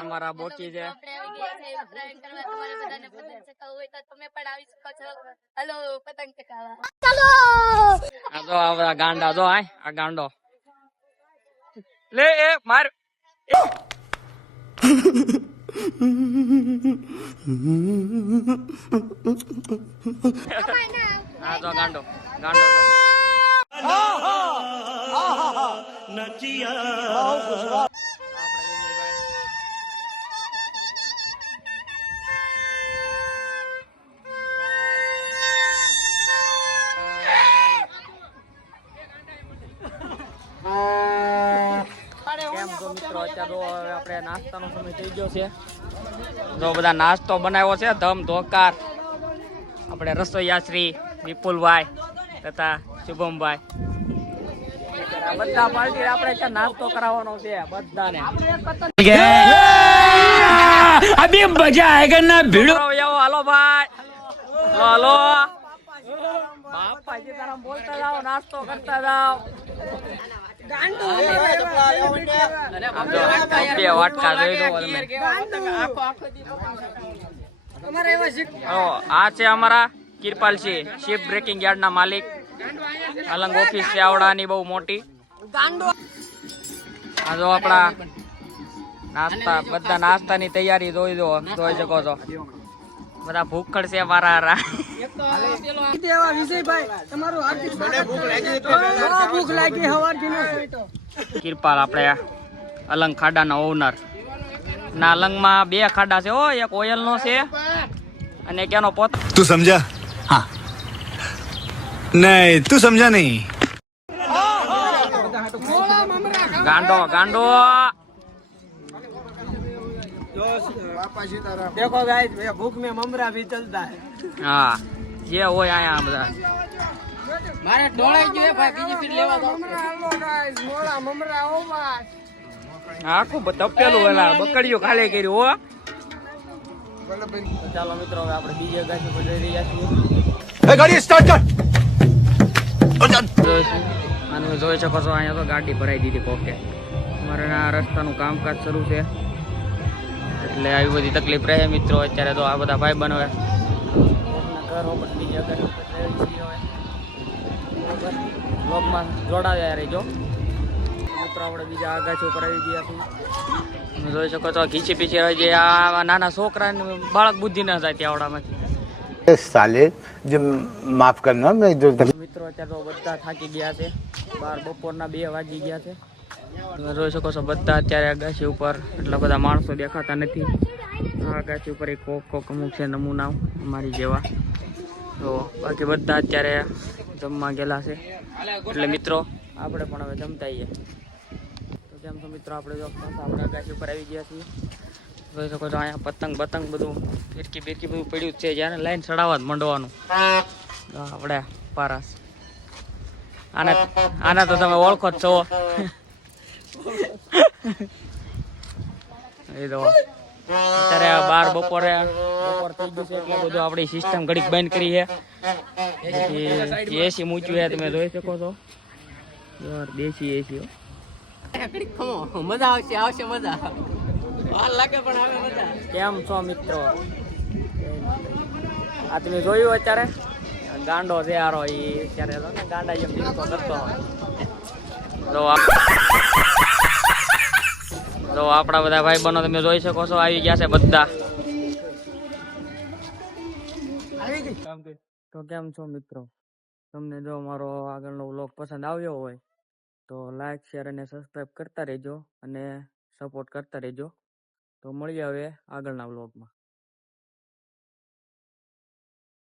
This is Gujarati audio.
અમારા બોચી છે. આપણે આવી ગયા છે ઉત્તરાયણ કરવા. તમારે બધાને પતંગ ચગાવવું હોય તો તમે પણ આવી શકો છો. હલો પતંગ ચગાવવા. આ જો આ બધા ગાંડા જો આય આ ગાંડો. લે એ માર. આ જો ગાંડો ગાંડો જો. કેમ મિત્રો? અત્યારે તો હવે આપણે નાસ્તાનો સમય થઈ ગયો છે. જો બધા નાસ્તો બનાવ્યો છે ધમ ધોકાર. આપણે રસોઈયા શ્રી વિપુલભાઈ તથા શુભમભાઈ. બધા પાર્ટી આપણે છે નાસ્તો કરાવવાનો છે બધાને. અભી મજા આયગા ના ભીડો? આવો હાલો ભાઈ. હાલો. બાપાજી તારા બોલતા જાઓ નાસ્તો કરતા જાઓ. આ છે અમારા કિરપાલસિંહ શિપ બ્રેકિંગ યાર્ડના માલિક. અલંગ ઓફિસ છે આવડાની બહુ મોટી. ગાંડો. આ જો આપણા નાસ્તા બધા નાસ્તાની તૈયારી જોઈ જો જોઈ શકો છો. બધા ભૂખડ છે મારા હારા કિરપાલ આપણે અલંગ ખાડાના ઓનર ના અલંગમાં બે ખાડા છે ઓ એક ઓયલનો છે અને કેનો પોત તું સમજા? હા. નહીં તું સમજા નહીં. ગાંડો ગાંડો. ચલતા હા. જે હોય આયા બધા. મારે ડોળાઈ ગયો ભાઈ તપેલું એલા બકડીઓ ખાલે કર્યું હો. ચાલો મિત્રો આપડે આપણે બીજે ગાડી પર જઈ છીએ. અને તમે જોઈ શકો છો અહીંયા તો ગાડી ભરાઈ દીધી કોકે. અમારે આ રસ્તાનું કામકાજ શરૂ છે. એટલે આવી બધી તકલીફ રહે મિત્રો અત્યારે તો આ બધા ભાઈ બનવે બ્લોગમાં જોડાવ્યા રહીજો. મિત્રો આપણે બીજા આગાછી ઉપર આવી ગયા છીએ. જોઈ શકો છો ઘીચી પીચી જે આ નાના છોકરાને બાળક બુદ્ધિ ના જાય ત્યાં આવડામાંથી. સાલે જે માફ કરના મેં મિત્રો અત્યારે તો બધા થાકી ગયા છે. બાર, બપોરના બે વાગી ગયા છે. તમે જોઈ શકો છો, બધા અત્યારે અગાસી ઉપર એટલા બધા માણસો દેખાતા નથી. આ અગાસી ઉપર એક કોક કોક અમુક છે નમૂના અમારી જેવા. તો બાકી બધા અત્યારે જમવા ગયેલા છે. એટલે મિત્રો, આપણે પણ હવે જમતા આવીએ તો કેમ છો મિત્રો, આપણે જો આપણે અગાસી ઉપર આવી ગયા છીએ. જોઈ શકો છો, અહીંયા પતંગ પતંગ બધું ફિરકી ફિરકી બધું પડ્યું જ છે. જ્યારે લાઈન ચડાવવા જ મંડવાનું. આપણે પારાસ. આને આના તો તમે ઓળખો જ છો. એ તો અત્યારે બાર બપોરે બપોર થઈ ગયું છે એટલે બધું આપણી સિસ્ટમ ઘડીક બંધ કરી છે. એસી મૂચ્યું છે તમે જોઈ શકો છો. યાર દેશી એસી મજા આવશે આવશે મજા. લાગે પણ આવે મજા. કેમ છો મિત્રો? આ તમે જોયું અત્યારે? ગાંડો છે હારો એ અત્યારે તો ને ગાંડા જેમ દીકતો કરતો તો તો આપણા બધા ભાઈ બનો તમે જોઈ શકો છો આવી ગયા છે બધા. તો કેમ છો મિત્રો? તમને જો મારો આગળનો વ્લોગ પસંદ આવ્યો હોય તો લાઈક શેર અને સબસ્ક્રાઈબ કરતા રહેજો અને સપોર્ટ કરતા રહેજો. તો મળીએ હવે આગળના વ્લોગમાં